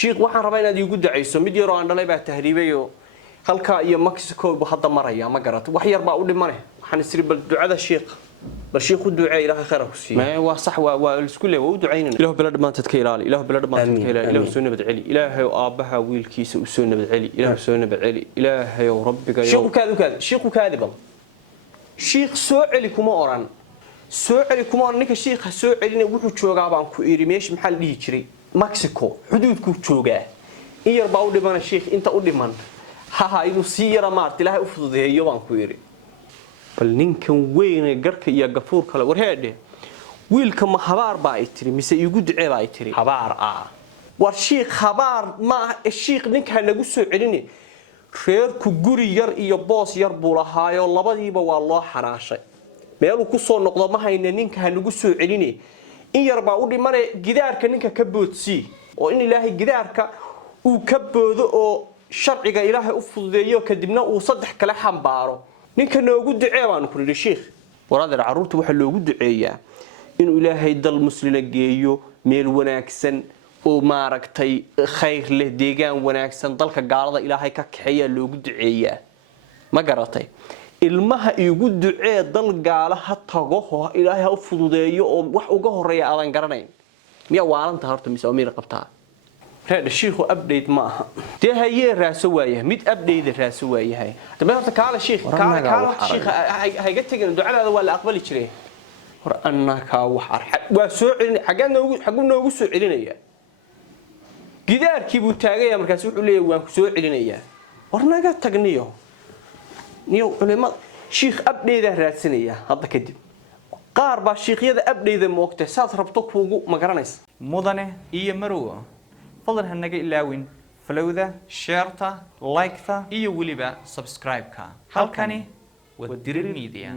شيخ waxaan rabaa inaad igu duceyso mid yar oo aan dhalay baa tahriibayo halka iyo Mexico hadda maraya ma garato wax yar baa u dhimanay waxaan isri bal ducada sheekh bal sheekh u duceey ilaahay khayr ku siiyo ma waa sax waa isku leeyahay u duceynina ilaahu bilad maanta ka ilaali ilaahu bilad maanta ka ilaali ilaahu soo nabad celi ilaahay aabaha wiilkiisa u soo nabad celi ilaahu soo nabad celi ilaahay rabbiga sheekhu kaadiba sheekh soo celi kuma oran soo celi kuma oran ninka sheekha soo celina wuxuu joogaa baan ku iri meesh maxaa la dhihi jiray Mexico xuduudku joogaa in yar baa u dhiman sheekh inta u dhiman ha inuu si yara maartay ilaahay u fududeeyo baan ku iri bal ninkan weyn garka iyo gafuur kale warheede wiilka ma habaar baa ay tiri mise igu ducee baa ay tiri habaar war sheekh habaar ma sheekh ninka nagu soo celini reerku guri yar iyo boos yar buu lahaayo labadiiba waa loo xaraashay meel uu ku soo noqdo ma hayna ninka nagu soo celini in yar baa u dhimanay gidaarka ninka ka boodsi oo in ilaahay gidaarka uu ka boodo oo sharciga ilaahay u fududeeyo kadibna uu saddex kale xambaaro ninka noogu ducee baan ku yiri sheekh waraadar caruurta waxa loogu duceeyaa in ilaahay dal muslina geeyo meel wanaagsan oo maaragtay khayr leh deegaan wanaagsan dalka gaalada ilaahay ka kaxeeya loogu duceeyaa ma garatay ilmaha igu ducee dal gaalaha tago ilaahay u fududeeyo oo wax uga horeeya aadan garanayn miya waalanta horta mise amir qabtaa reer sheekhu update ma aha de hayee raaso waayahay mid update raaso waayahay daba horta kaala sheekh hayga tagin ducadaada waa la aqbali jiray hor annaka wax arxad waa soo celin xagu noogu soo celinaya gidaarkii buu taagay markaas wuxuu leeyahay waan ku soo celinayaa war naga tagniyo niyo culimada sheekh update raadsanaya hadda kadib qaar baa sheekhyada update moogtay saad rabto kuugu ma garanaysa mudane iyo marwo fadlan hanaga ilaawin falowda shareta like-ta iyo waliba subscribe-ka halkani waa Dirir Media